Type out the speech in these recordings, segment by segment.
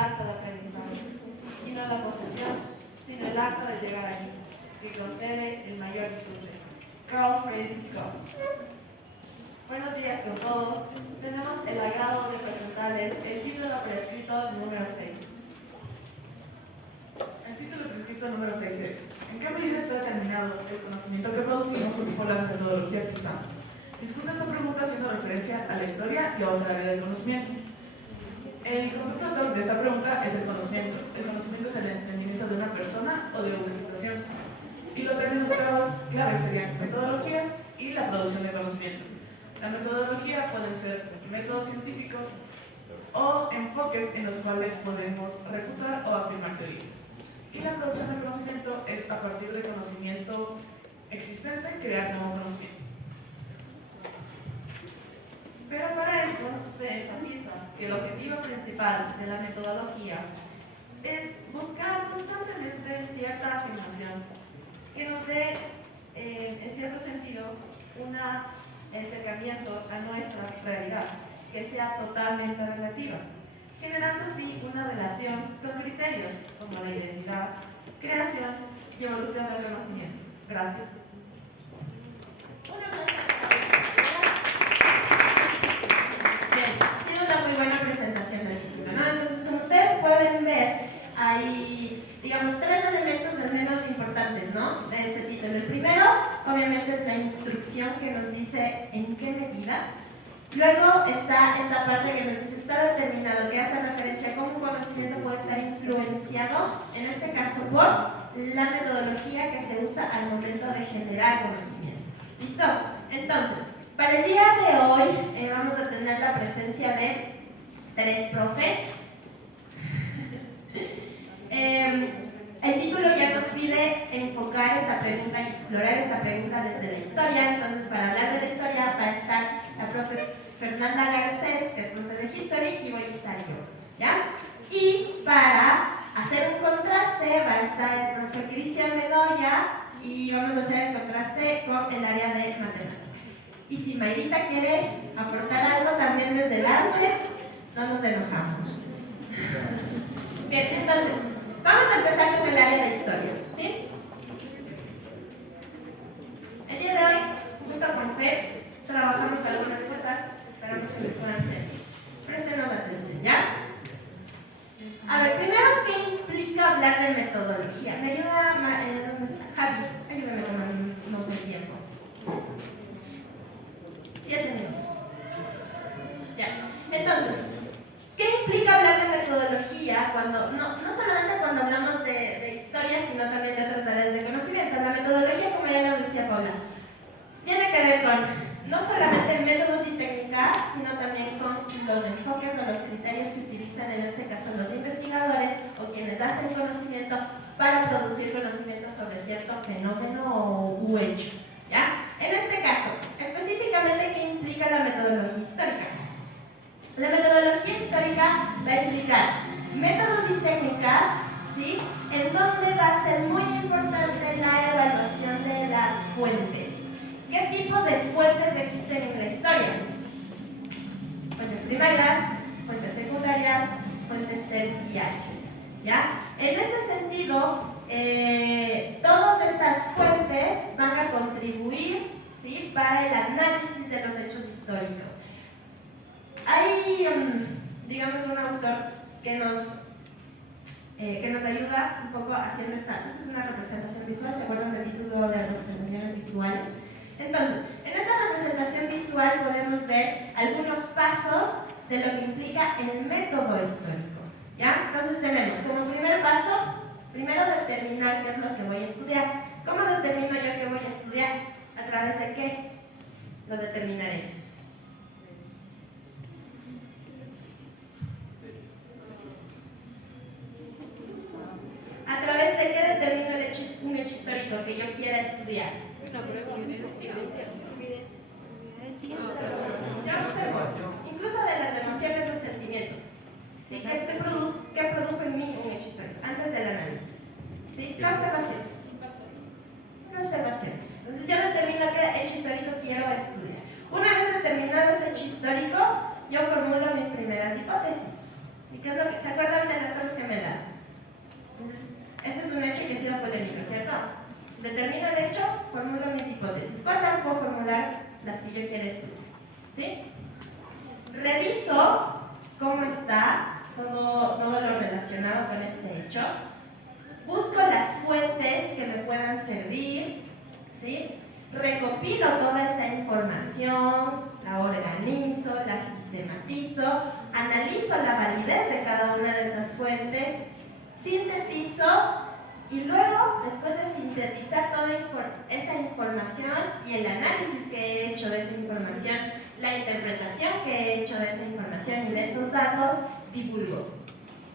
acto de aprendizaje, y no la posesión, sino el acto de llegar allí, que concede el mayor disfrute. Carl Friedrich Gauss. Buenos días con todos. Tenemos el agrado de presentarles el título prescrito número 6. El título prescrito número 6 es: ¿en qué medida está determinado el conocimiento que producimos por las metodologías que usamos? Discute esta pregunta haciendo referencia a la historia y a otra área del conocimiento. El concepto de esta pregunta es el conocimiento. El conocimiento es el entendimiento de una persona o de una situación. Y los términos claves serían metodologías y la producción de conocimiento. La metodología pueden ser métodos científicos o enfoques en los cuales podemos refutar o afirmar teorías. Y la producción de conocimiento es a partir de conocimiento existente, crear nuevo conocimiento. Pero para esto se enfatiza que el objetivo principal de la metodología es buscar constantemente cierta afirmación que nos dé, en cierto sentido, un acercamiento a nuestra realidad, que sea totalmente relativa, generando así una relación con criterios como la identidad, creación y evolución del conocimiento. Gracias. Bien, ha sido una muy buena presentación del título, ¿no? Entonces, como ustedes pueden ver, hay, digamos, tres elementos al menos importantes, ¿no?, de este título. El primero, obviamente, es la instrucción que nos dice en qué medida. Luego está esta parte que nos dice, está determinado, que hace referencia a cómo un conocimiento puede estar influenciado, en este caso, por la metodología que se usa al momento de generar conocimiento. ¿Listo? Entonces, para el día de hoy vamos a tener la presencia de tres profes. El título ya nos pide enfocar esta pregunta y explorar esta pregunta desde la historia. Entonces, para hablar de la historia va a estar la profe Fernanda Garcés, que es profe de History, y voy a estar yo, ¿ya? Y para hacer un contraste va a estar el profe Cristian Bedoya y vamos a hacer el contraste con el área de matemática. Y si Mayrita quiere aportar algo también desde el arte, no nos enojamos. Bien, entonces, vamos a empezar con el área de historia, ¿sí? El día de hoy, junto con Fer, trabajamos algunas cosas, esperamos que les puedan servir. Préstenos atención, ¿ya? A ver, primero, ¿qué implica hablar de metodología? ¿Me ayuda, dónde está? Javi, ayúdame a tomarnos el tiempo. 7 minutos. Ya, entonces, ¿qué implica hablar de metodología cuando, no solamente cuando hablamos de historia, sino también de otras áreas de conocimiento? La metodología, como ya nos decía Paula, tiene que ver con no solamente métodos y técnicas, sino también con los enfoques o los criterios que utilizan, en este caso, los investigadores o quienes hacen conocimiento para producir conocimiento sobre cierto fenómeno u hecho, ¿ya? En este caso, específicamente, ¿qué implica la metodología histórica? La metodología histórica va a implicar métodos y técnicas, ¿sí?, en donde va a ser muy importante la evaluación de las fuentes. ¿Qué tipo de fuentes existen en la historia? Fuentes primarias, fuentes secundarias, fuentes terciarias, ¿ya? En ese sentido, todas estas fuentes van a contribuir, ¿sí?, para el análisis de los hechos históricos. Hay, digamos, un autor que nos ayuda un poco haciendo esta es una representación visual. ¿Se acuerdan del título de representaciones visuales? Entonces, en esta representación visual podemos ver algunos pasos de lo que implica el método histórico, ¿ya? Entonces tenemos como primer paso, primero determinar qué es lo que voy a estudiar. ¿Cómo determino yo qué voy a estudiar? ¿A través de qué lo determinaré? ¿A través de qué determino un hecho histórico que yo quiera estudiar? Yo observo, incluso de las emociones, los sentimientos, ¿sí? ¿Qué produjo en mí un hecho histórico? Antes del análisis, ¿sí? La observación. La observación. Entonces yo determino qué hecho histórico quiero estudiar. Una vez determinado ese hecho histórico, yo formulo mis primeras hipótesis, ¿Sí? ¿Qué es lo que se acuerdan de las Torres Gemelas? Entonces, este es un hecho que ha sido polémico, ¿cierto? Determino el hecho, formulo mis hipótesis. ¿Cuántas puedo formular? Las que yo quiera estudiar. ¿Sí? Reviso cómo está todo lo relacionado con este hecho. Busco las fuentes que me puedan servir. ¿Sí? Recopilo toda esa información, la organizo, la sistematizo, analizo la validez de cada una de esas fuentes, sintetizo y luego, después de sintetizar toda esa información y el análisis que he hecho de esa información, la interpretación que he hecho de esa información y de esos datos, divulgo,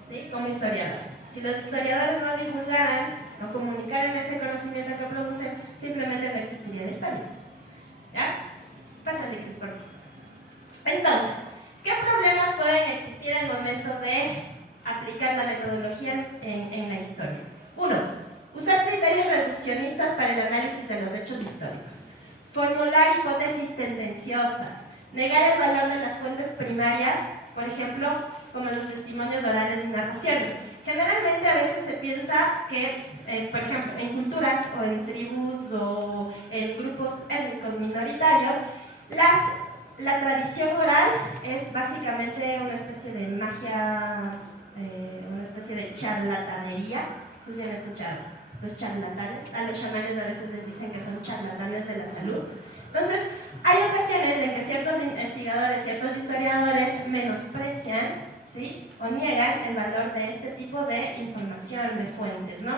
¿sí? Como historiador. Si los historiadores no divulgaran, no comunicaran ese conocimiento que producen, simplemente no existiría la historia. ¿Ya? Pásale, por favor. Entonces, ¿qué problemas pueden existir al momento de aplicar la metodología en la historia? 1. Usar criterios reduccionistas para el análisis de los hechos históricos. Formular hipótesis tendenciosas. Negar el valor de las fuentes primarias, por ejemplo, como los testimonios orales y narraciones. Generalmente a veces se piensa que, por ejemplo, en culturas o en tribus o en grupos étnicos minoritarios, la tradición oral es básicamente una especie de magia, una especie de charlatanería. No sé si han escuchado, los charlatanes. A los chamanes a veces les dicen que son charlatanes de la salud. Entonces, hay ocasiones en que ciertos investigadores, ciertos historiadores menosprecian, ¿sí? O niegan el valor de este tipo de información, de fuentes, ¿no?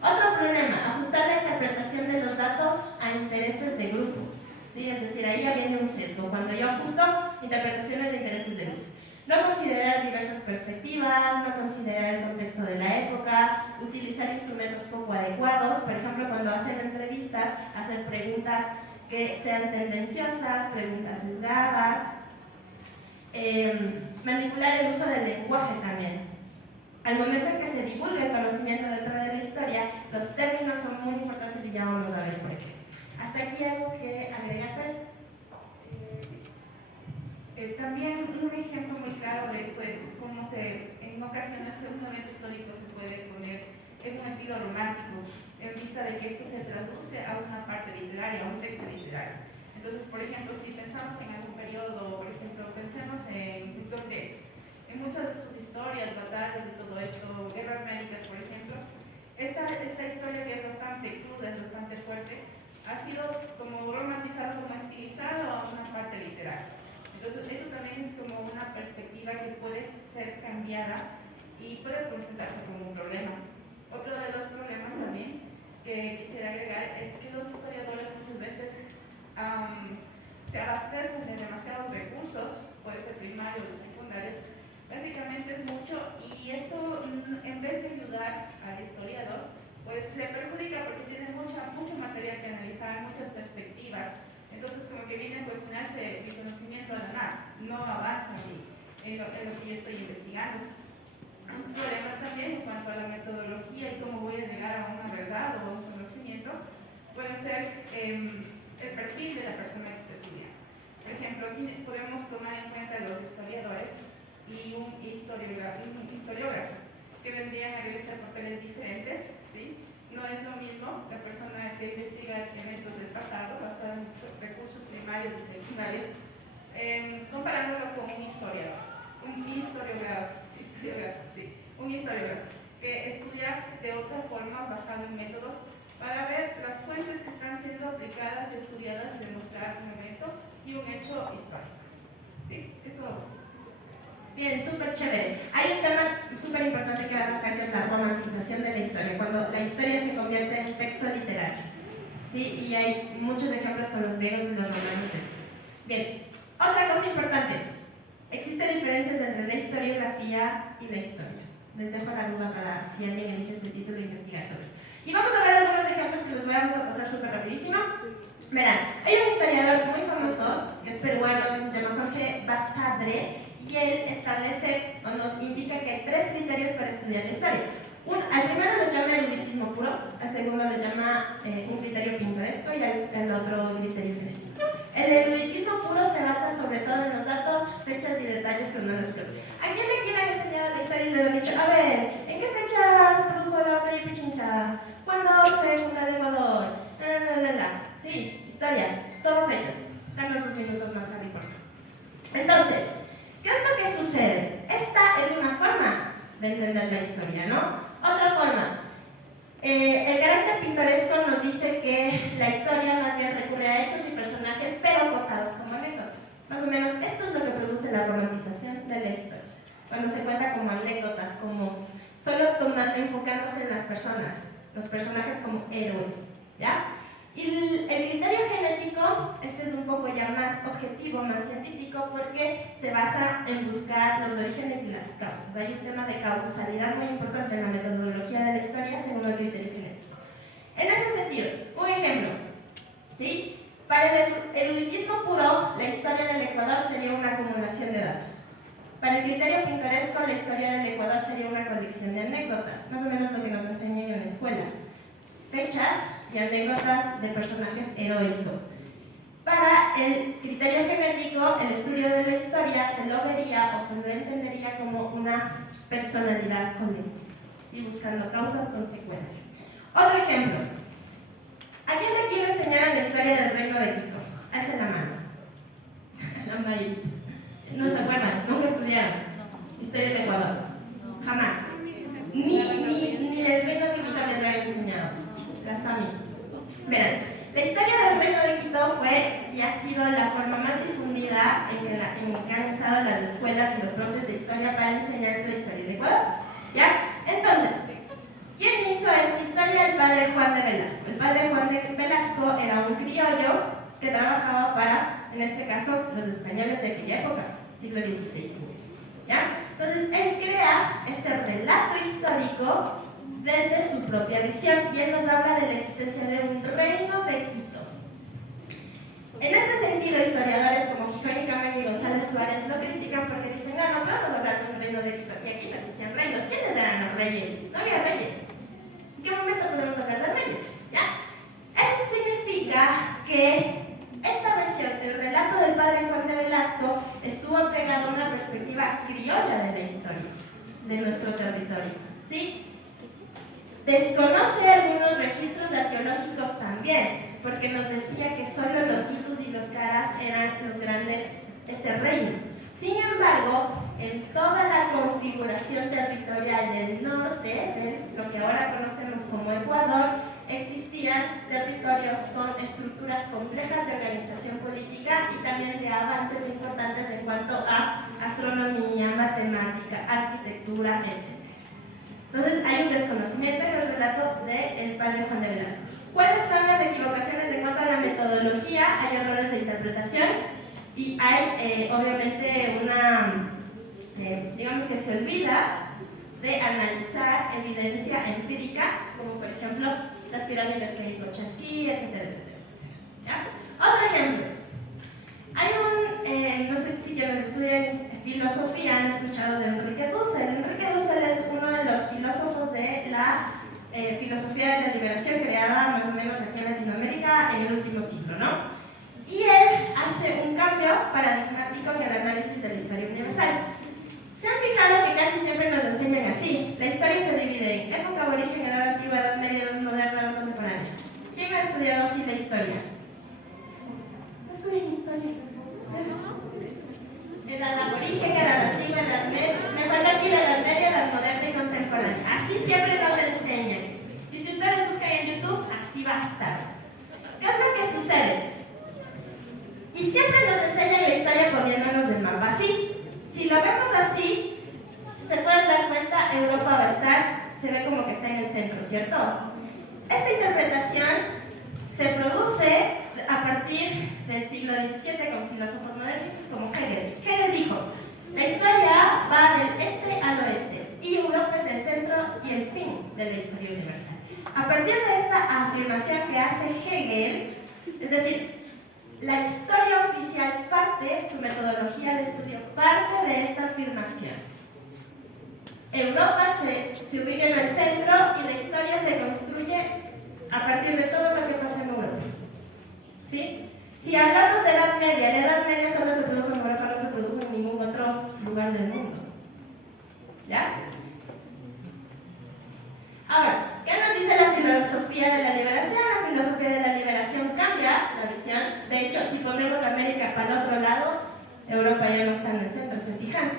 Otro problema, ajustar la interpretación de los datos a intereses de grupos, ¿sí? Es decir, ahí ya viene un sesgo, cuando yo ajusto interpretaciones de intereses de grupos. No considerar diversas perspectivas, no considerar el contexto de la época, utilizar instrumentos poco adecuados, por ejemplo, cuando hacen entrevistas, hacer preguntas que sean tendenciosas, preguntas sesgadas, manipular el uso del lenguaje también. Al momento en que se divulga el conocimiento dentro de la historia, los términos son muy importantes y ya vamos a ver por qué. ¿Hasta aquí algo que agregar, Fer? También un ejemplo muy claro de esto es cómo en ocasiones un evento histórico se puede poner en un estilo romántico, en vista de que esto se traduce a una parte literaria, a un texto literario. Entonces, por ejemplo, si pensamos en algún periodo, por ejemplo, pensemos en Cortés, en muchas de sus historias, batallas y todo esto, guerras médicas, por ejemplo, esta historia que es bastante cruda, es bastante fuerte, ha sido como romantizado, como estilizado a una parte literaria. Entonces, eso también es como una perspectiva que puede ser cambiada y puede presentarse como un problema. Otro de los problemas también que quisiera agregar es que los historiadores muchas veces se abastecen de demasiados recursos, puede ser primarios o secundarios, básicamente es mucho, y esto en vez de ayudar al historiador, pues le perjudica porque tiene mucho material que analizar, muchas perspectivas. Entonces, como que viene a cuestionarse mi conocimiento a la nada, no avanza en lo que yo estoy investigando. Un problema también en cuanto a la metodología y cómo voy a llegar a una verdad o a un conocimiento puede ser el perfil de la persona que está estudiando. Por ejemplo, aquí podemos tomar en cuenta los historiadores y un historiógrafo que vendrían a realizar papeles diferentes, ¿sí? No es lo mismo la persona que investiga eventos del pasado basado en recursos primarios y secundarios, comparándolo con un historiador, un historiógrafo que estudia de otra forma basado en métodos para ver las fuentes que están siendo aplicadas, estudiadas y demostrar un evento y un hecho histórico. ¿Sí? Eso. Bien, súper chévere. Hay un tema súper importante que va a tocar, que es la romantización de la historia, cuando la historia se convierte en texto literario. ¿Sí? Y hay muchos ejemplos con los griegos y los romanos de esto. Bien, otra cosa importante. Existen diferencias entre la historiografía y la historia. Les dejo la duda para si alguien elige este título e investigar sobre eso. Y vamos a ver algunos ejemplos que los vamos a pasar súper rapidísimo. Verán, hay un historiador muy famoso, que es peruano, que se llama Jorge Basadre, y él establece o nos indica que hay 3 criterios para estudiar la historia. Al primero lo llama eruditismo puro, al segundo lo llama un criterio pintoresco y al otro criterio genético. El eruditismo puro se basa sobre todo en los datos, fechas y detalles cronológicos. ¿A quién le quieren enseñar estudiado la historia y les han dicho, a ver, ¿en qué fecha se produjo la batalla de Pichincha? ¿Cuándo se fundó el Ecuador? Sí, historias, todo fechas. Dame 2 minutos más, Javi, por favor. Entonces, ¿qué es lo que sucede? Esta es una forma de entender la historia, ¿no? Otra forma. El carácter pintoresco nos dice que la historia más bien recurre a hechos y personajes, pero contados como anécdotas. Más o menos esto es lo que produce la romantización de la historia. Cuando se cuenta como anécdotas, como solo enfocándose en las personas, los personajes como héroes, ¿ya? Y el criterio genético, este es un poco ya más objetivo, más científico, porque se basa en buscar los orígenes y las causas. Hay un tema de causalidad muy importante en la metodología de la historia según el criterio genético. En ese sentido, un ejemplo, ¿sí? Para el eruditismo puro, la historia del Ecuador sería una acumulación de datos. Para el criterio pintoresco, la historia del Ecuador sería una colección de anécdotas, más o menos lo que nos enseñan en la escuela. Fechas y anécdotas de personajes heroicos. Para el criterio genético, el estudio de la historia se lo vería o se lo entendería como una personalidad colectiva, ¿sí? Buscando causas, consecuencias. Otro ejemplo. ¿A quién le quiero enseñar la historia del reino de Quito? Alce la mano. La mayoría. ¿No se acuerdan? ¿Nunca estudiaron historia del Ecuador? Jamás. Ni el reino de Quito les han enseñado. Verán, la historia del reino de Quito fue y ha sido la forma más difundida en que han usado las escuelas y los profes de historia para enseñar la historia del Ecuador. ¿Ya? Entonces, ¿quién hizo esta historia? El padre Juan de Velasco. El padre Juan de Velasco era un criollo que trabajaba para, en este caso, los españoles de aquella época, siglo XVI. ¿Ya? Entonces, él crea este relato histórico desde su propia visión y él nos habla de la existencia de un reino de Quito. En ese sentido, historiadores como Gijón y Camaño y González Suárez lo critican porque dicen, no podemos hablar de un reino de Quito, aquí no existían reinos. ¿Quiénes eran los reyes? No había reyes. ¿En qué momento podemos hablar de reyes? ¿Ya? Eso significa que esta versión del relato del padre Juan de Velasco estuvo pegada a una perspectiva criolla de la historia, de nuestro territorio, ¿sí? Desconoce algunos registros arqueológicos también, porque nos decía que solo los quitus y los caras eran los grandes este reino. Sin embargo, en toda la configuración territorial del norte, de lo que ahora conocemos como Ecuador, existían territorios con estructuras complejas de organización política y también de avances importantes en cuanto a astronomía, matemática, arquitectura, etc. Entonces hay un desconocimiento en el relato del padre Juan de Velasco. ¿Cuáles son las equivocaciones en cuanto a la metodología? Hay errores de interpretación y hay obviamente una, digamos que se olvida de analizar evidencia empírica, como por ejemplo las pirámides que hay en Cochasquí, etcétera, etcétera, etcétera. ¿Ya? Otro ejemplo. Hay no sé si quienes estudian filosofía han escuchado de Enrique Dussel. Enrique Dussel es uno de los filósofos de la filosofía de la liberación creada más o menos aquí en Latinoamérica en el último siglo, ¿no? Y él hace un cambio paradigmático en el análisis de la historia universal. ¿Se han fijado que casi siempre nos enseñan así? La historia se divide en época, aborigen, edad antigua, edad media, edad moderna, edad contemporánea. ¿Quién ha estudiado así la historia? No estudian historia. Edad aborigen, edad antigua, edad media. Me falta aquí la edad media, edad moderna y contemporánea. Así siempre nos enseñan. Y si ustedes buscan en YouTube, así va a estar. ¿Qué es lo que sucede? Y siempre nos enseñan la historia poniéndonos el mapa así. Si lo vemos así, se pueden dar cuenta, Europa va a estar, se ve como que está en el centro, ¿cierto? Esta interpretación se produce a partir del siglo XVII con filósofos modernistas como Hegel. Hegel dijo, la historia va del este al oeste y Europa es el centro y el fin de la historia universal. A partir de esta afirmación que hace Hegel, es decir, la historia oficial parte, su metodología de estudio parte de esta afirmación. Europa se ubica en el centro y la historia se construye a partir de todo lo que pasa en Europa. ¿Sí? Si hablamos de Edad Media, la Edad Media solo se produjo en Europa, no se produjo en ningún otro lugar del mundo. ¿Ya? Ahora, ¿qué nos dice la filosofía de la liberación? La filosofía de la liberación cambia la visión. De hecho, si ponemos América para el otro lado, Europa ya no está en el centro, ¿se fijan?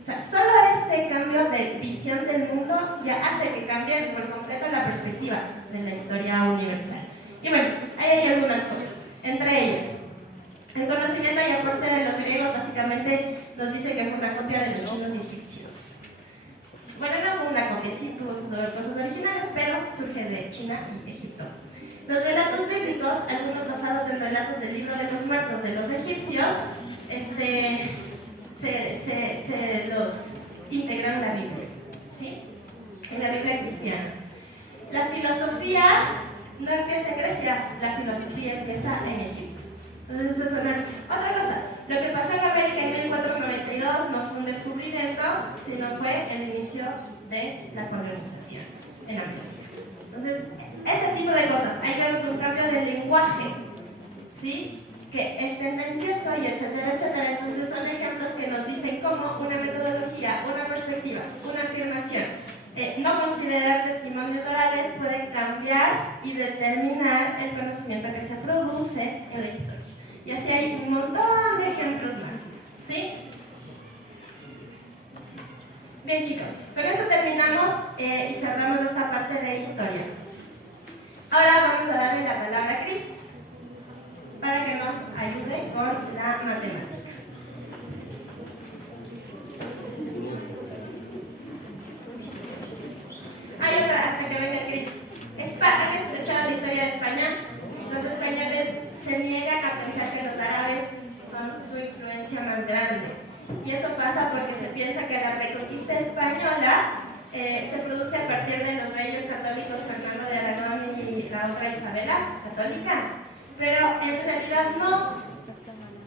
O sea, solo este cambio de visión del mundo ya hace que cambie por completo la perspectiva de la historia universal. Y bueno, ahí hay algunas cosas. Entre ellas, el conocimiento y aporte de los griegos básicamente nos dice que fue una copia de los chinos y egipcios. Bueno, no fue una copia, sí tuvo sus cosas originales, pero surgen de China y Egipto. Los relatos bíblicos, algunos basados en relatos del libro de los muertos de los egipcios, se los integran en la Biblia, ¿sí? En la Biblia cristiana. La filosofía no empieza en Grecia, la filosofía empieza en Egipto. Entonces, eso es otra cosa. Lo que pasó en América en 1492 no fue un descubrimiento, sino fue el inicio de la colonización en América. Entonces, ese tipo de cosas. Ahí vemos un cambio de lenguaje, ¿sí? Que es tendencioso y etcétera, etcétera. Entonces, son ejemplos que nos dicen cómo una metodología, una perspectiva, una afirmación, no considerar testimonios orales puede cambiar y determinar el conocimiento que se produce en la historia. Y así hay un montón de ejemplos más, ¿sí? Bien, chicos, con eso terminamos y cerramos esta parte de historia. Ahora vamos a darle la palabra a Cris para que nos ayude con la matemática. Hay otra, hasta que venga Cris. ¿Han escuchado la historia de España? Los españoles se niegan a pensar que los árabes son su influencia más grande. Y eso pasa porque se piensa que la reconquista española se produce a partir de los reyes católicos Fernando de Aragón y la otra Isabela, católica. Pero en realidad no.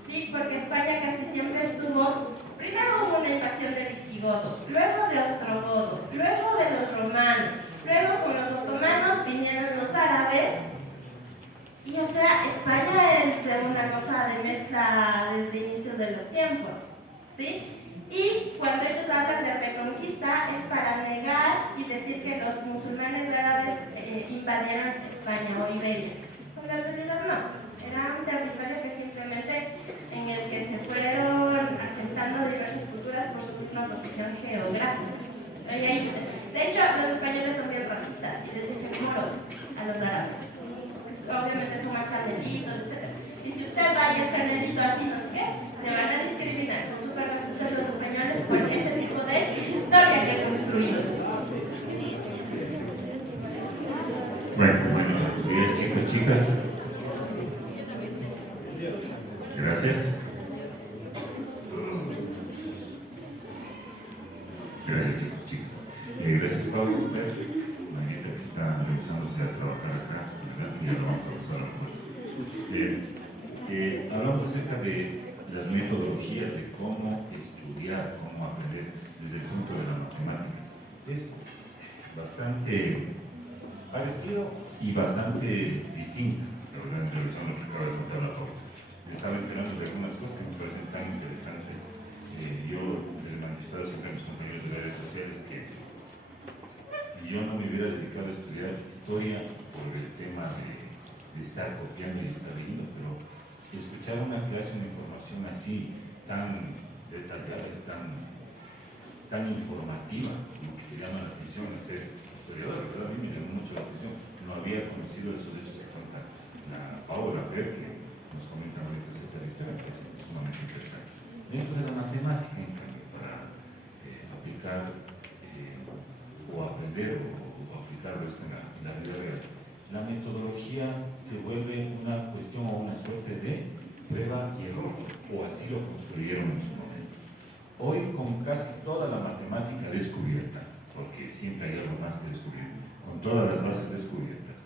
Sí, porque España casi siempre estuvo. Primero hubo una invasión de visigodos, luego de ostrogodos, luego de los romanos, luego con los otomanos vinieron los árabes. Y o sea, España es una cosa de mezcla desde inicios de los tiempos, ¿sí? Y cuando ellos hablan de reconquista es para negar y decir que los musulmanes árabes invadieron España o Iberia. Pero en realidad no. Era un territorio que simplemente en el que se fueron asentando diversas culturas por su misma posición geográfica. De hecho, los españoles son bien racistas y les dicen moros a los árabes. Obviamente son más canelitos, etc. Y si usted va y es canelito así, no sé qué, le van a discriminar. Son súper racistas los españoles por ese tipo de historia que han construido. Bueno, buenos días, chicos, chicas. Gracias. Gracias, chicos, chicas. Gracias, Pablo. Manita que está revisándose a trabajar acá. Y ahora vamos a pasar a la fuerza. Hablamos acerca de las metodologías de cómo estudiar, cómo aprender desde el punto de la matemática. Es bastante parecido y bastante distinto, la verdad, en relación a lo que acaba de contar la Paula. Estaba enterando de algunas cosas que me parecen tan interesantes. Yo les he manifestado siempre a mis compañeros de redes sociales que yo no me hubiera dedicado a estudiar historia por el tema de estar copiando y estar leyendo, pero escuchar una clase, una información así tan detallada, tan informativa, como que te llama la atención a ser historiador, ¿verdad? A mí me llamó mucho la atención. No había conocido esos hechos que cuenta la Paula Ver, que nos comentan ahorita acerca de la historia, que es sumamente interesante. Dentro de la matemática, en cambio, para aplicar o aprender o aplicar esto en la vida real, la metodología se vuelve una cuestión o una suerte de prueba y error, o así lo construyeron en su momento. Hoy, con casi toda la matemática descubierta, porque siempre hay algo más que descubrir, con todas las bases descubiertas,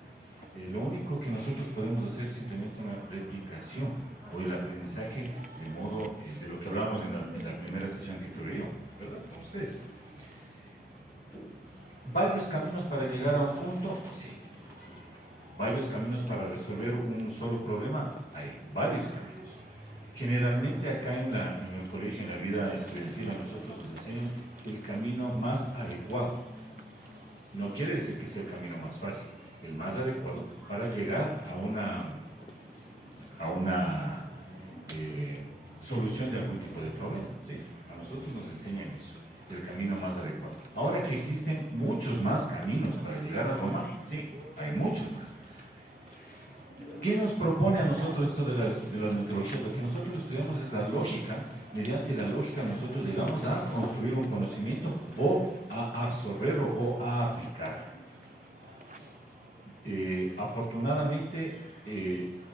lo único que nosotros podemos hacer es simplemente una replicación o el aprendizaje de modo de lo que hablamos en la primera sesión que tuve yo, ¿verdad? Con ustedes. ¿Varios caminos para llegar a un punto? Sí. ¿Varios caminos para resolver un solo problema? Hay varios caminos. Generalmente acá en el colegio, en la vida estudiantil, a nosotros nos enseñan el camino más adecuado. No quiere decir que sea el camino más fácil, el más adecuado para llegar a una solución de algún tipo de problema. ¿Sí? A nosotros nos enseñan eso, el camino más adecuado. Ahora que existen muchos más caminos para llegar a Roma, sí, hay muchos más. ¿Qué nos propone a nosotros esto de las metodologías? Lo que nosotros estudiamos es la lógica. Mediante la lógica nosotros llegamos a construir un conocimiento o a absorberlo o a aplicar. Afortunadamente,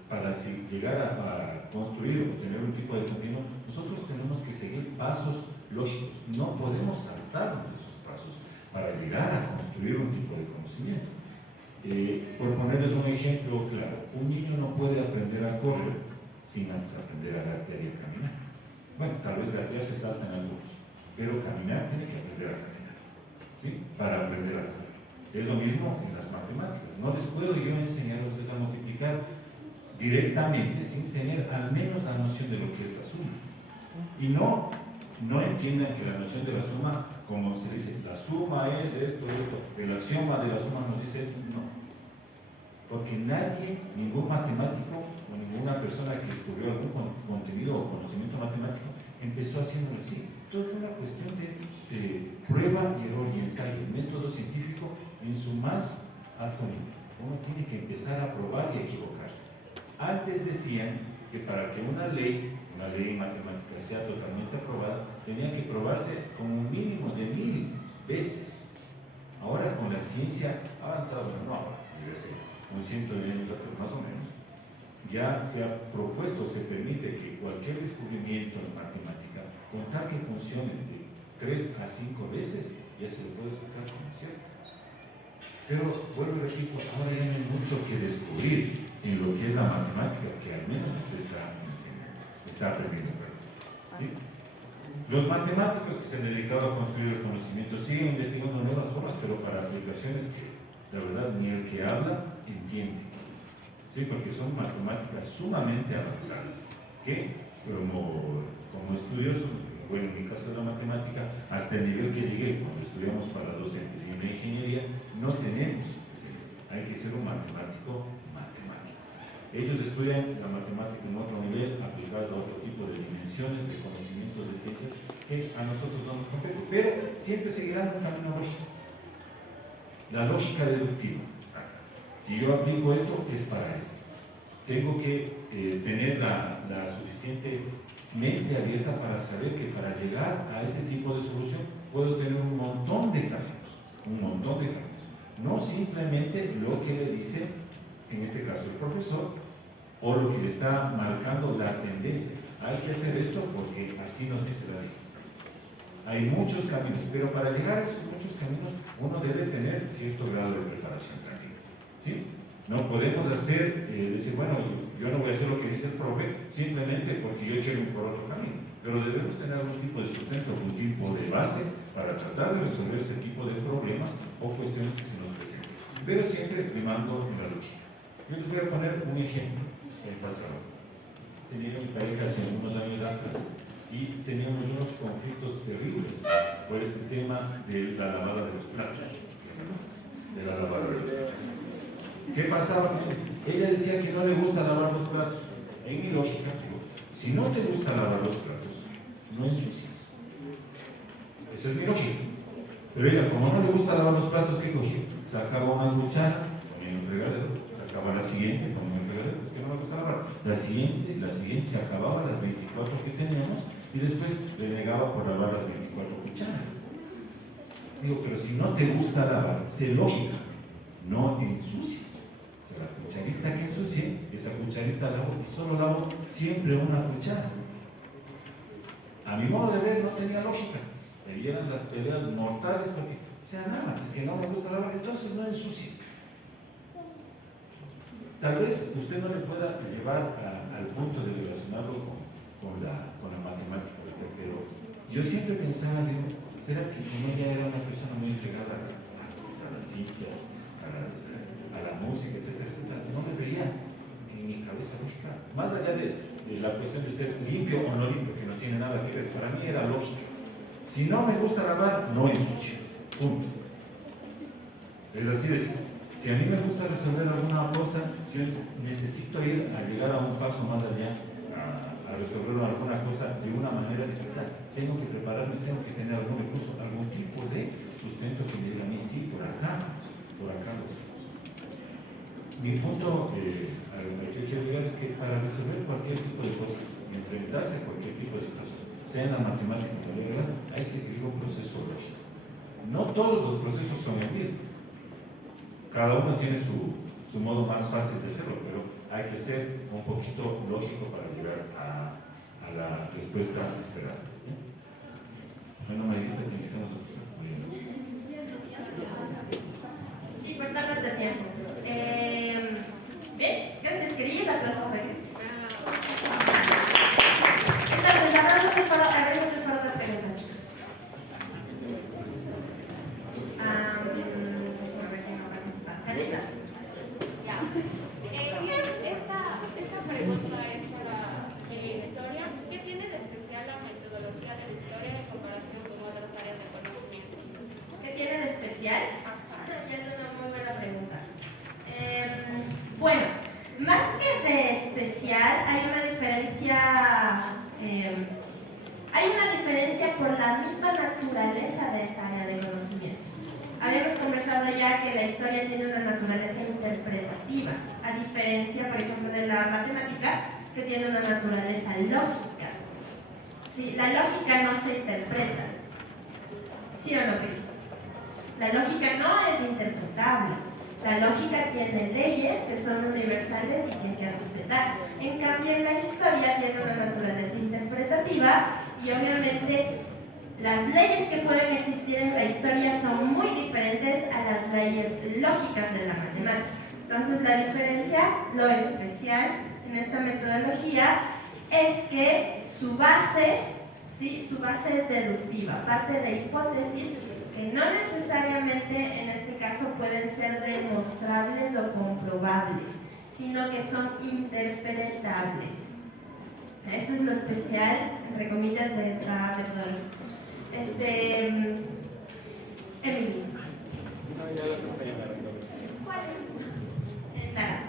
para llegar a construir o tener un tipo de camino, nosotros tenemos que seguir pasos lógicos. No podemos saltarnos esos pasos para llegar a construir un tipo de conocimiento. Por ponerles un ejemplo claro, un niño no puede aprender a correr sin antes aprender a gatear y a caminar. Bueno, tal vez gatear se saltan algunos, pero caminar tiene que aprender a caminar, ¿sí? Para aprender a correr. Es lo mismo en las matemáticas. No les puedo yo enseñar a ustedes a multiplicar directamente sin tener al menos la noción de lo que es la suma. Y no entiendan que la noción de la suma, como se dice, la suma es esto, el axioma de la suma nos dice esto, no. Porque nadie, ningún matemático o ninguna persona que descubrió algún contenido o conocimiento matemático empezó haciéndolo así. Todo fue una cuestión de prueba y error y ensayo, el método científico en su más alto nivel. Uno tiene que empezar a probar y a equivocarse. Antes decían que para que una ley matemática sea totalmente aprobada, tenía que probarse con un mínimo de 1000 veces. Ahora con la ciencia avanzada, bueno, no ahora, desde hace un 100 de años atrás más o menos, ya se ha propuesto, se permite que cualquier descubrimiento en matemática, con tal que funcione de 3 a 5 veces, ya se lo puede sacar como cierto. Pero, vuelvo y repito, ahora ya no hay mucho que descubrir en lo que es la matemática, que al menos usted está aprendiendo. ¿Sí? Los matemáticos que se han dedicado a construir el conocimiento siguen investigando nuevas formas, pero para aplicaciones que, la verdad, ni el que habla entiende. ¿Sí? Porque son matemáticas sumamente avanzadas, que como estudiosos, bueno, en mi caso de la matemática, hasta el nivel que llegué cuando estudiamos para docentes y en la ingeniería, no tenemos ese nivel. Hay que ser un matemático. Ellos estudian la matemática en otro nivel, aplicadas a otro tipo de dimensiones, de conocimientos de ciencias que a nosotros no nos competen, pero siempre seguirán un camino lógico. La lógica deductiva. Si yo aplico esto, es para esto. Tengo que tener la suficiente mente abierta para saber que para llegar a ese tipo de solución puedo tener un montón de caminos, no simplemente lo que le dice, en este caso el profesor, o lo que le está marcando la tendencia. Hay que hacer esto porque así nos dice la ley. Hay muchos caminos, pero para llegar a esos muchos caminos uno debe tener cierto grado de preparación también. ¿Sí? No podemos decir, bueno, yo no voy a hacer lo que dice el profe simplemente porque yo quiero ir por otro camino, pero debemos tener algún tipo de sustento, algún tipo de base para tratar de resolver ese tipo de problemas o cuestiones que se nos presenten, pero siempre primando en la lógica. Yo les voy a poner un ejemplo. El pasado. Tenía un pareja hace unos años atrás y teníamos unos conflictos terribles por este tema de la lavada de los platos. ¿Qué pasaba? Ella decía que no le gusta lavar los platos. En mi lógica, si no te gusta lavar los platos, no ensucias. Esa es mi lógica. Pero ella, como no le gusta lavar los platos, ¿qué cogió? Sacaba una cuchara, ponía en el fregadero, sacaba la siguiente, ponía en el fregadero, es que no me gusta lavar. La siguiente se acababa las 24 que teníamos y después le negaba por lavar las 24 cucharas. Digo, pero si no te gusta lavar, sé lógica, no ensucies. O sea, la cucharita que ensucie, esa cucharita lavo, solo lavo siempre una cuchara. A mi modo de ver no tenía lógica. Ahí eran las peleas mortales porque, o sea, nada, es que no me gusta lavar, entonces no ensucies. Tal vez usted no le pueda llevar al punto de relacionarlo con la matemática, pero yo siempre pensaba, digo, ¿será que como ella era una persona muy entregada a las artes, a las ciencias, a la música, etcétera, etcétera? No me veía en mi cabeza lógica, más allá de la cuestión de ser limpio o no limpio, que no tiene nada que ver. Para mí era lógica. Si no me gusta lavar, no ensucio. Punto. Es así de simple. Si a mí me gusta resolver alguna cosa, si yo necesito ir a llegar a un paso más allá, a resolver alguna cosa de una manera distinta, tengo que prepararme, tengo que tener algún recurso, algún tipo de sustento que me diga a mí, sí, por acá lo hacemos. Mi punto al que quiero llegar es que para resolver cualquier tipo de cosa, enfrentarse a cualquier tipo de situación, sea en la matemática o en la vida, hay que seguir un proceso lógico. No todos los procesos son el mismo. Cada uno tiene su modo más fácil de hacerlo, pero hay que ser un poquito lógico para llegar a la respuesta esperada. Bueno, Margarita, te invitamos a empezar. Sí, por temas de tiempo. Bien, gracias, queridos. Aplausos para Cris. Entonces, abrimos el foro de preguntas, chicos. A ver quién va a participar. Carlita. Esta pregunta es para historia. ¿Qué tiene de especial la metodología de la historia en comparación con otras áreas de conocimiento? ¿Qué tiene de especial? Ya es una muy buena pregunta. Bueno, más que de especial, hay una diferencia con la misma naturaleza de esa área de conocimiento. Habíamos conversado ya que la historia tiene una naturaleza interpretativa, a diferencia, por ejemplo, de la matemática, que tiene una naturaleza lógica. ¿Sí? La lógica no se interpreta. ¿Sí o no, Cristo? La lógica no es interpretable. La lógica tiene leyes que son universales y que hay que respetar. En cambio, la historia tiene una naturaleza interpretativa y obviamente las leyes que pueden existir en la historia son muy diferentes a las leyes lógicas de la matemática. Entonces, la diferencia, lo especial en esta metodología, es que su base es deductiva, parte de hipótesis que no necesariamente en este caso pueden ser demostrables o comprobables, sino que son interpretables. Eso es lo especial, entre comillas, de esta metodología. Emily. ¿Cuál? Tara.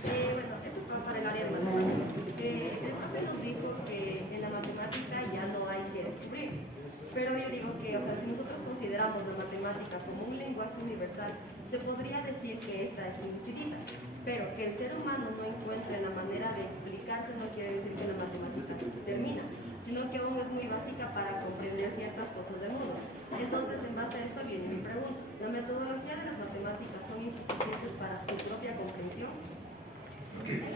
Bueno, esto es para el área de matemáticas. El profe nos dijo que en la matemática ya no hay que descubrir. Pero yo digo que, o sea, si nosotros consideramos la matemática como un lenguaje universal, se podría decir que esta es infinita. Pero que el ser humano no encuentre la manera de explicarse no quiere decir que la matemática termina, sino que aún es muy básica para comprender ciertas cosas del mundo. Entonces, en base a esto viene mi pregunta. ¿La metodología de las matemáticas son insuficientes para su propia comprensión? Okay.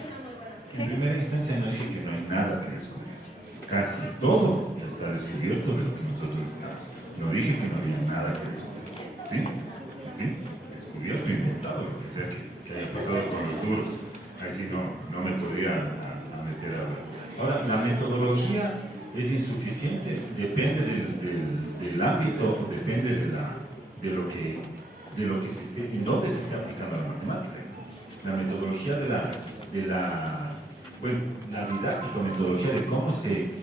En primera instancia no dije que no hay nada que descubrir. Casi todo ya está descubierto de lo que nosotros estamos. No dije que no había nada que descubrir. ¿Sí? ¿Sí? Descubierto, inventado, lo que sea que haya pasado con los duros. Ahí sí no me podría meter ahora. Ahora, la metodología es insuficiente, depende del ámbito, depende de lo que se esté y dónde se esté aplicando la matemática. La metodología la didáctica, metodología de cómo se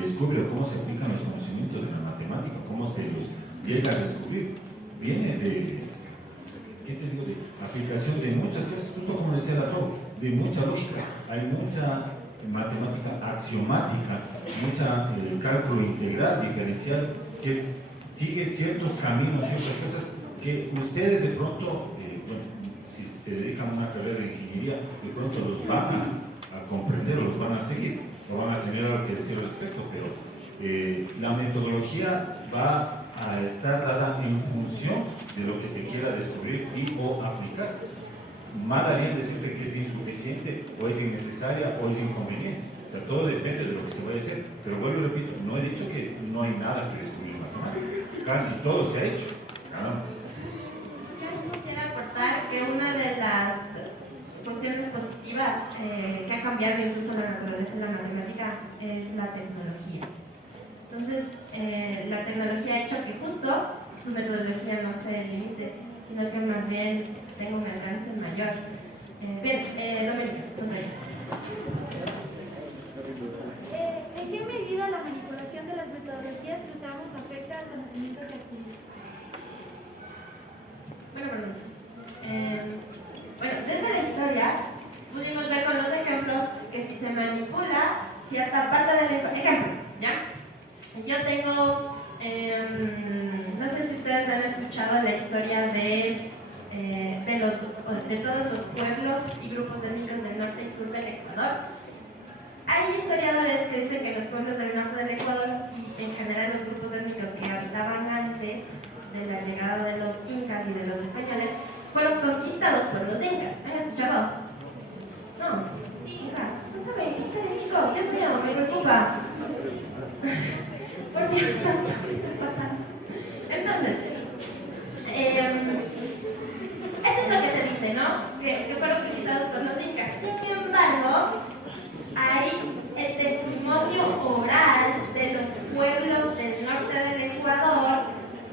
descubre o cómo se aplican los conocimientos de la matemática, cómo se los llega a descubrir, viene de, ¿qué te digo? De aplicación de muchas cosas, justo como decía la Fau, de mucha lógica. Hay mucha matemática axiomática, mucha cálculo integral, diferencial, que sigue ciertos caminos, ciertas cosas que ustedes de pronto, si se dedican a una carrera de ingeniería, de pronto los van a comprender o los van a seguir o van a tener algo que decir al respecto, pero la metodología va a estar dada en función de lo que se quiera descubrir y o aplicar. Mal haría decirte que es insuficiente o es innecesaria o es inconveniente. O sea, todo depende de lo que se vaya a hacer. Pero vuelvo y repito, no he dicho que no hay nada que descubrir en matemática. Casi todo se ha hecho, nada más. Yo quisiera aportar que una de las cuestiones positivas que ha cambiado incluso la naturaleza de la matemática es la tecnología. Entonces, la tecnología ha hecho que justo su metodología no se limite, sino que más bien tenga un alcance mayor. Bien, Dominica, ¿dónde hay? ¿En qué medida la manipulación de las metodologías que usamos afecta al conocimiento que adquirimos? Buena pregunta. Bueno, desde la historia pudimos ver con los ejemplos que si se manipula cierta parte de la información. Ejemplo, ¿ya? Yo tengo, no sé si ustedes han escuchado la historia de todos los pueblos y grupos étnicos del norte y sur del Ecuador. Hay historiadores que dicen que los pueblos del norte del Ecuador y en general los grupos étnicos que habitaban antes de la llegada de los incas y de los españoles fueron conquistados por los incas. ¿Han escuchado? No, nunca. No saben, historia, chicos, Dios mío, me preocupa. Por Dios santo, ¿qué está pasando? Entonces, esto es lo que se dice, ¿no? Que fueron conquistados por los incas. Sin embargo, hay el testimonio oral de los pueblos del norte del Ecuador,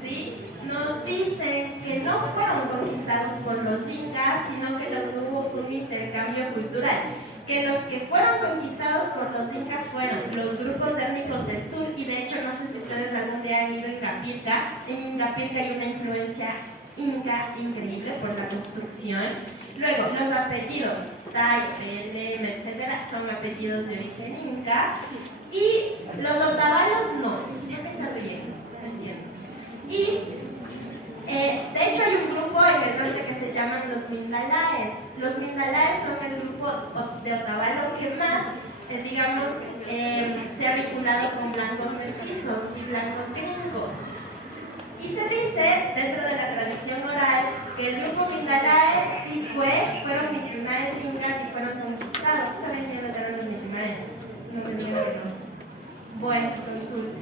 ¿sí? Nos dicen que no fueron conquistados por los incas, sino que lo que hubo fue un intercambio cultural. Que los que fueron conquistados por los incas fueron los grupos étnicos del sur, y de hecho no sé si ustedes algún día han ido a Incapilca. En Incapilca hay una influencia inca increíble por la construcción. Luego, los apellidos Tai, Pelem, etcétera, son apellidos de origen inca, y los otavalos no. ¿Ya me se ríen? No entiendo. Y de hecho hay un grupo en el norte que se llaman los Mindalaes. Los Mindalaes son el grupo de Otavalo que más, digamos, se ha vinculado con blancos mestizos y blancos gringos. Y se dice, dentro de la tradición oral, que el grupo Mindalaes sí fueron Mitimaes incas y fueron conquistados. ¿Saben quiénes eran los Mitimaes? No tenían eso. Bueno, consulta.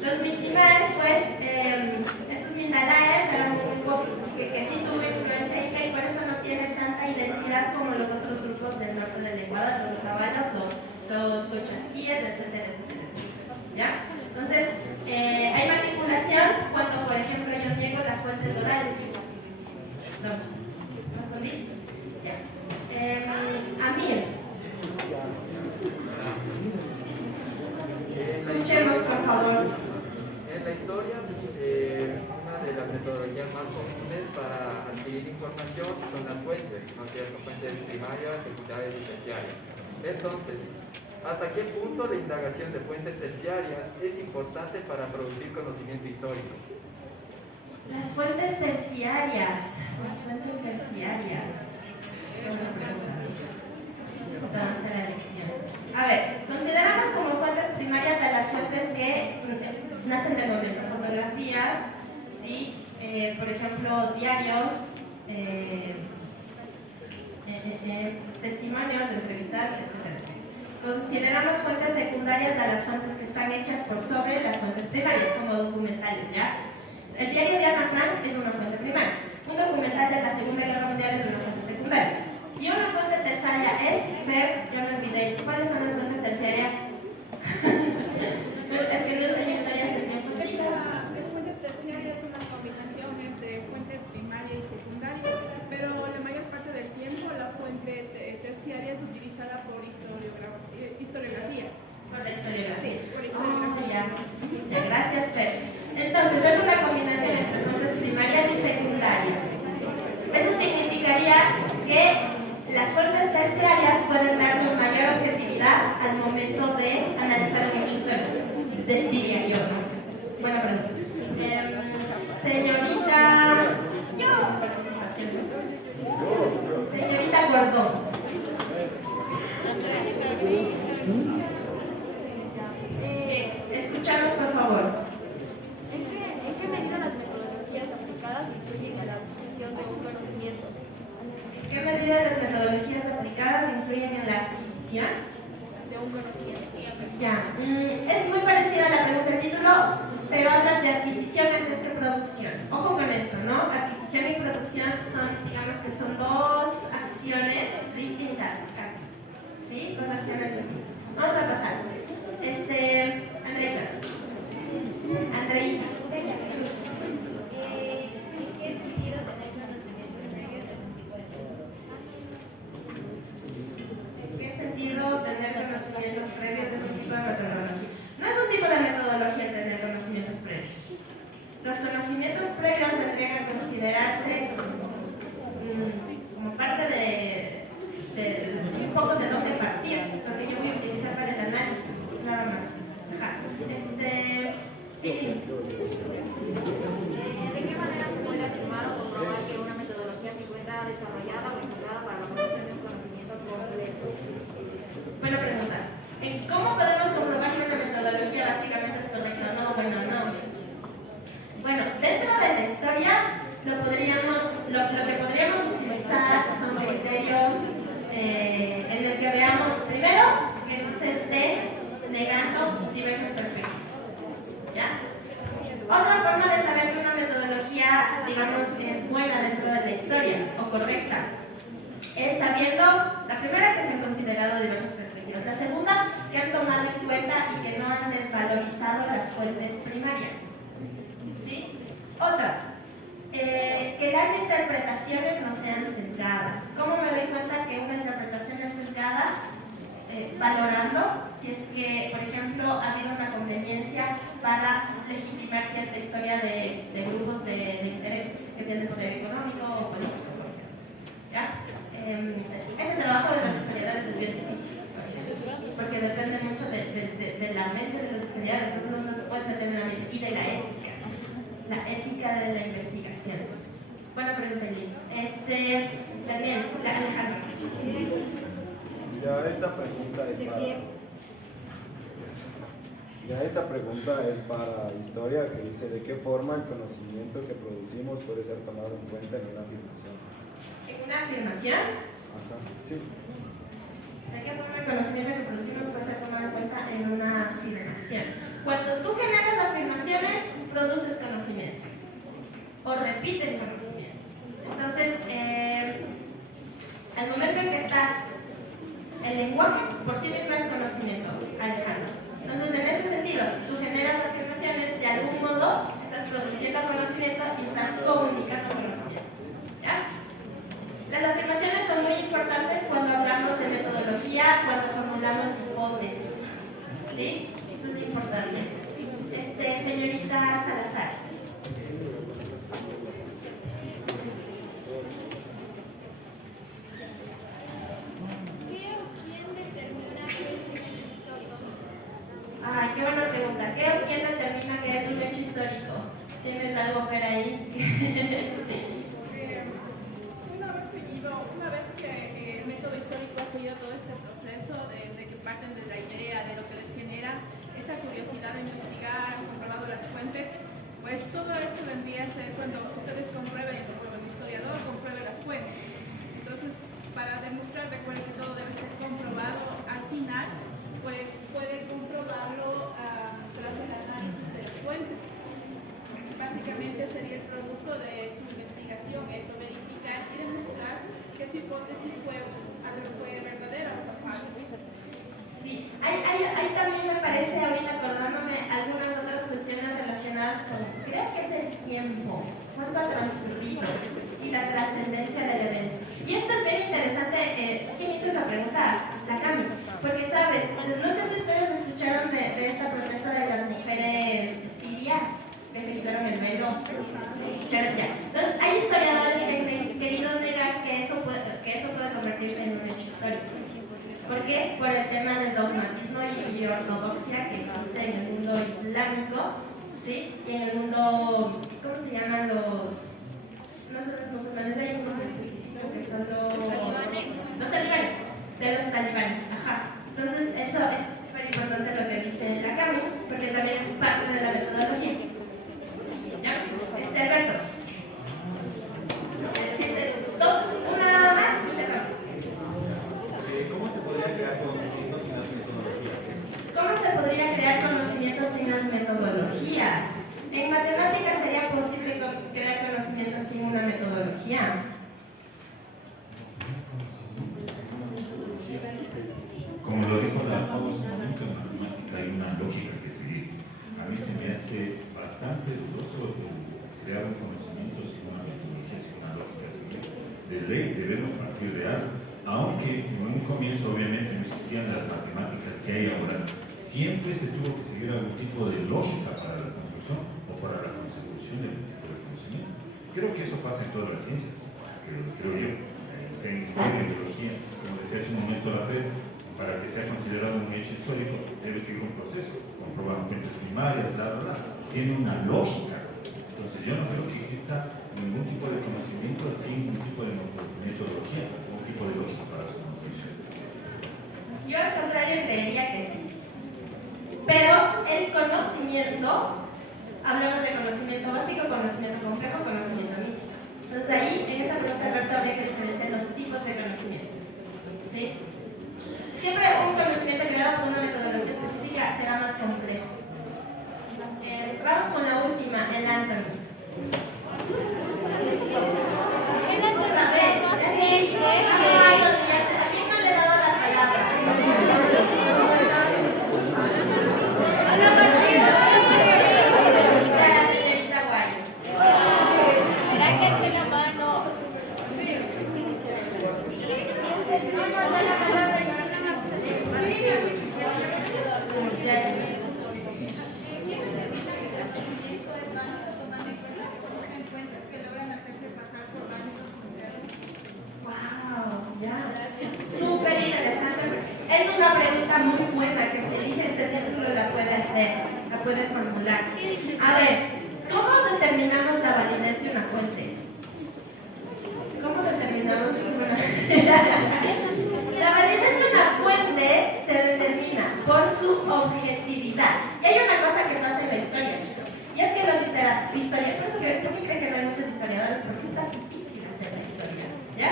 Los Mitimaes, pues, estos Mindalaes eran un grupo que sí tuvo influencia inca y por eso no tienen tanta identidad como los otros grupos del norte del Ecuador, los Otavalos, los Cochasquíes, etcétera, etcétera. ¿Ya? Entonces, hay manipulación cuando, por ejemplo, yo niego las fuentes orales. ¿No? ¿No escondí? Ya. Amir. Escuchemos, por favor. En la historia, una de las metodologías más comunes para adquirir información son las fuentes, ¿no es cierto? Fuentes primarias, secundarias y terciarias. Entonces, ¿hasta qué punto la indagación de fuentes terciarias es importante para producir conocimiento histórico? Las fuentes terciarias. Las fuentes terciarias. Buena pregunta. Vamos a la lección. A ver, consideramos como fuentes primarias de las fuentes que nacen del momento. Fotografías, ¿sí? Por ejemplo, diarios, testimonios, entrevistas, etc. Consideramos fuentes secundarias de las fuentes que están hechas por sobre las fuentes primarias, como documentales, ¿ya? El diario de Ana Frank es una fuente primaria. Un documental de la Segunda Guerra Mundial es una fuente secundaria. Y una fuente terciaria es, Fer, ya me olvidé, ¿cuáles son las fuentes terciarias? Es que no tenía historia hace tiempo. La fuente terciaria es una combinación entre fuente primaria y secundaria, pero la mayor parte del tiempo la fuente terciaria es utilizada por historiografía. Por la historiografía. Sí, por historiografía. Ya, gracias, Fer. Entonces, es una combinación entre fuentes primarias y secundarias. Eso significaría que las fuentes terciarias pueden darnos mayor objetividad al momento de analizar un hecho histórico, diría yo. Buena pregunta. Señorita... participaciones. Señorita Gordón. Escuchamos, por favor. ¿En qué medida las metodologías aplicadas influyen en la adquisición de un conocimiento? ¿En qué medida las metodologías aplicadas influyen en la adquisición De un conocimiento. Ya, es muy parecida a la pregunta del título, pero hablas de adquisición antes que producción. Ojo con eso, ¿no? Adquisición y producción son, digamos que son dos acciones distintas aquí. ¿Sí? Dos acciones distintas. Vamos a pasar. Andreita. Andreita. ¿En qué sentido tener conocimientos previos de ese tipo de ¿En qué sentido tener conocimientos previos de conocimientos previos tendrían que considerarse como parte de un poco de dónde partir, lo que yo voy a utilizar para el análisis, nada más. Ajá. Pili. ¿De qué manera se puede afirmar o comprobar que una metodología se encuentra desarrollada o empleada para la producción de un conocimiento completo? Buena pregunta. ¿Cómo podemos comprobar que una metodología básicamente es correcta? No, bueno, no. Bueno, dentro de la historia, lo que podríamos utilizar son criterios en el que veamos, primero, que no se esté negando diversas perspectivas. ¿Ya? Otra forma de saber que una metodología, digamos, es buena dentro de la historia o correcta es sabiendo, la primera, que se han considerado diversas perspectivas, la segunda, que han tomado en cuenta y que no han desvalorizado las fuentes primarias. ¿Sí? Otra, que las interpretaciones no sean sesgadas. ¿Cómo me doy cuenta que una interpretación es sesgada? Valorando si es que, por ejemplo, ha habido una conveniencia para legitimar cierta historia de grupos de interés que tienen poder económico o político, por ejemplo. ¿Ya? Ese trabajo de los historiadores es bien difícil, porque depende mucho de la mente de los historiadores. Entonces no te puedes meter en la mente, y de la ética de la investigación. Buena pregunta, Lili. También, Alejandro. Esta pregunta es para historia, que dice: ¿de qué forma el conocimiento que producimos puede ser tomado en cuenta en una afirmación? ¿En una afirmación? Ajá, sí. ¿De qué forma el conocimiento que producimos puede ser tomado en cuenta en una afirmación? Cuando tú generas afirmaciones, produces conocimiento o repites conocimiento. Entonces, al momento en que el lenguaje por sí mismo es conocimiento, Alejandro. Entonces, en ese sentido, si tú generas afirmaciones, de algún modo estás produciendo conocimiento y estás comunicando conocimiento. ¿Ya? Las afirmaciones son muy importantes cuando hablamos de metodología, cuando formulamos hipótesis. ¿Sí? Eso es importante. Señorita Salazar. Ay, qué buena pregunta. ¿Qué o quién determina que es un hecho histórico? ¿Tienes algo por ahí? Una vez que el método histórico ha seguido todo este proceso, desde que parten de la idea, de lo que les genera esa curiosidad de investigar, comprobado las fuentes, pues todo esto vendría a ser cuando ustedes comprueben, como el historiador compruebe las fuentes. Entonces, para demostrar, recuerden que todo debe ser comprobado al final, pues puede comprobarlo tras el análisis de las fuentes. Básicamente sería el producto de su investigación, eso, verificar y demostrar que su hipótesis fue verdadera o falsa. Sí, ahí también me parece, ahorita acordándome, algunas otras cuestiones relacionadas con, creo que es el tiempo, cuánto ha transcurrido y la trascendencia del evento. Y esto es bien interesante. ¿Quién hizo esa pregunta? La Cami. Porque, ¿sabes? No sé si ustedes escucharon de esta protesta de las mujeres sirias que se quitaron el velo. ¿Escucharon ya? Entonces, hay historiadores que han querido negar que eso puede convertirse en un hecho histórico. ¿Por qué? Por el tema del dogmatismo y ortodoxia que existe en el mundo islámico, ¿sí? Y en el mundo, ¿cómo se llaman los? No son los musulmanes, hay un grupo específico que son los talibanes. De los talibanes, ajá. Entonces, eso es súper importante lo que dice la Cami, porque también es parte de la metodología. ¿Ya? Alberto. Una más y cerramos. ¿Cómo se podría crear conocimientos sin las metodologías? ¿Cómo se podría crear conocimientos sin las metodologías? En matemáticas sería posible crear conocimientos sin una metodología. Como lo dijo la Paula, en matemática hay una lógica que seguir. A mí se me hace bastante dudoso crear un conocimiento sin una metodología, sin una lógica a seguir. De ley debemos partir de algo, aunque en un comienzo obviamente no existían las matemáticas que hay ahora. Siempre se tuvo que seguir algún tipo de lógica para la construcción, o para la consecución del conocimiento. Creo que eso pasa en todas las ciencias, creo yo, sea en historia, en biología, como decía hace un momento la red, para que sea considerado un hecho histórico debe seguir un proceso, comprobar fuentes primarias, bla, bla, bla. Tiene una lógica. Entonces yo no creo que exista ningún tipo de conocimiento sin ningún tipo de metodología, ningún tipo de lógica para su construcción. Yo al contrario creería que sí. Pero el conocimiento, hablamos de conocimiento básico, conocimiento complejo, conocimiento mítico. Entonces ahí, en esa pregunta, Alberto, habría que diferenciar los tipos de conocimiento. ¿Sí? Siempre un conocimiento creado por una metodología específica será más complejo. Vamos con la última, el Anthony. El Anthony, a ver, ¿a quién no le he dado la palabra? La señorita Guayo. ¿Será que alce la mano? Súper interesante. Es una pregunta muy buena que si elige este título la puede hacer, la puede formular. A ver, ¿cómo determinamos la validez de una fuente? ¿Cómo determinamos la validez de una fuente? Se determina por su objetividad. Y hay una cosa que pasa en la historia, chicos, y es que los historiadores, ¿por qué creen que no hay muchos historiadores? Porque es tan difícil hacer la historia, ¿ya?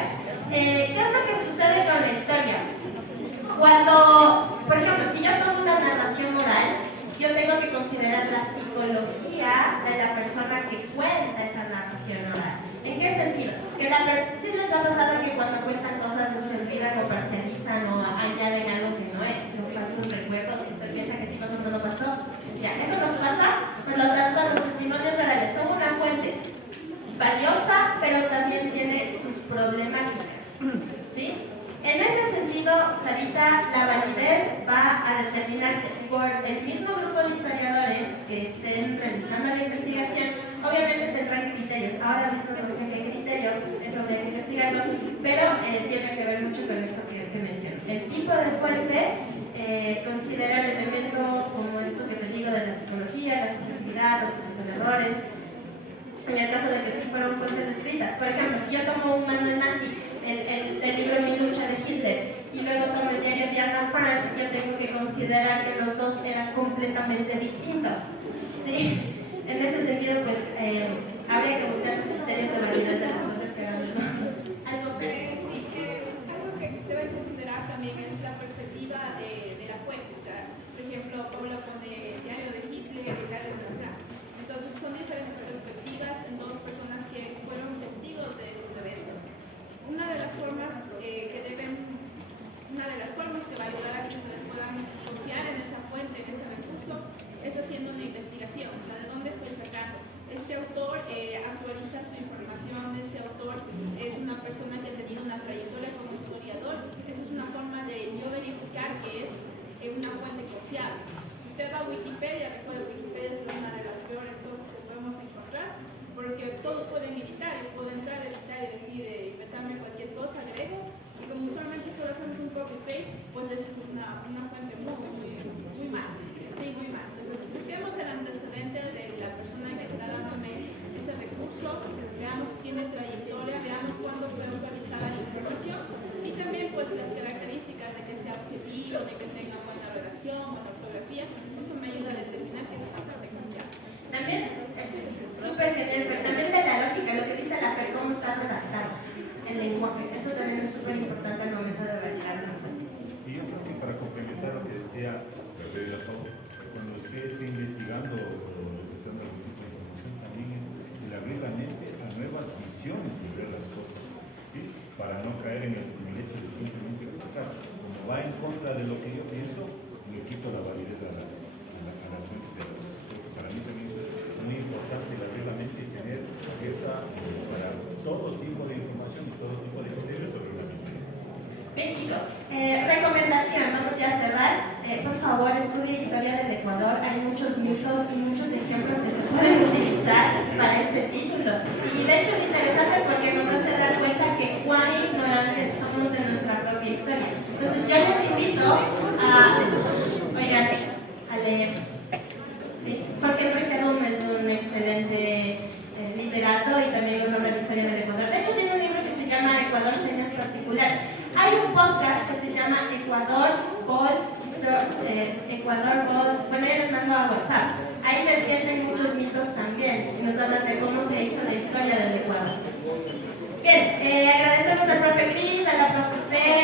¿Qué es lo que sucede con la historia? Cuando, por ejemplo, si yo tomo una narración oral, yo tengo que considerar la psicología de la persona que cuenta esa narración oral. ¿En qué sentido? Que ¿sí les ha pasado que cuando cuentan cosas se olvidan o parcializan o añaden algo que no es? Los falsos recuerdos, que usted piensa que sí pasó o no pasó. Ya, eso nos pasa. Por lo tanto, los testimonios orales son una fuente valiosa, pero también tiene sus problemáticas. ¿Sí? En ese sentido, Sarita, la validez va a determinarse por el mismo grupo de historiadores que estén realizando la investigación. Obviamente tendrán criterios. Ahora, visto que no sé qué criterios, eso habría que investigarlo, pero tiene que ver mucho con esto que menciono. El tipo de fuente, considerar elementos como esto que te digo de la psicología, la subjetividad, los posibles errores. En el caso de que sí fueron fuentes escritas. Por ejemplo, si yo tomo un manual nazi, el libro Mi lucha de Hitler, y luego tomo el diario de Anna Frank, yo tengo que considerar que los dos eran completamente distintos. ¿Sí? En ese sentido, pues, habría que buscar los criterios de validez de las fuentes que eran los dos. Algo que sí, algo que deben considerar también es la perspectiva de la fuente. O sea, por ejemplo, Paula pone diario de Hitler y diario de Anna Frank. Entonces, son diferentes perspectivas en dos personas que fueron testigos de esos eventos. Una de las formas que va a ayudar a que ustedes puedan confiar en esa fuente, en ese recurso, es haciendo una investigación. O sea, ¿de dónde estoy sacando? Este autor actualiza su información, este autor es una persona que ha tenido una trayectoria como historiador. Esa es una forma de yo verificar que es una fuente confiable. Si usted va a Wikipedia, recuerda que Wikipedia es una de las peores cosas que podemos encontrar, porque todos pueden editar, yo puedo entrar a editar y decir, inventarme cualquier cosa, agrego, y como usualmente solo hacemos un copy-paste, pues es una fuente muy mal. Sí, muy mal. Entonces, busquemos el antecedente de la persona que está dándome ese recurso, veamos si tiene trayectoria, veamos cuándo fue actualizada la información, y también pues las características de que sea objetivo, de que tenga buena redacción, buena ortografía. Eso me ayuda a determinar que es bastante confiable. También, súper genial, pero también de la lógica, lo que dice la FED, cómo está redactado el lenguaje. Eso también es súper importante al momento de validar una fuente. Y yo creo que para complementar lo que decía Gabriela, cuando usted esté investigando o receptando algún tipo de información, también es el abrir la mente a nuevas visiones de ver las cosas, ¿sí? Para no caer en el hecho de simplemente replicar. Como va en contra de lo que yo pienso, le quito la validez a las fuentes de la cosa. Para mí también es muy importante el abrir la mente y tener abierta para todo tipo de información y todo tipo de criterios sobre la misma. Bien, chicos, recomendación, vamos ya a cerrar. Por favor, estudia historia del Ecuador. Hay muchos mitos y muchos ejemplos que se pueden utilizar hecho es interesante porque nos hace dar cuenta que cuán ignorantes somos de nuestra propia historia. Entonces yo les invito a leer. Sí, Jorge Enrique Dum es un excelente literato y también nos habla de historia del Ecuador. De hecho tiene un libro que se llama Ecuador Señas Particulares. Hay un podcast que se llama Ecuador Ball, bueno, ya les mando a WhatsApp. Ahí desmienten muchos mitos también y nos hablan de cómo se hizo la historia del Ecuador. Bien, agradecemos al profe Cris, a la profe Fer,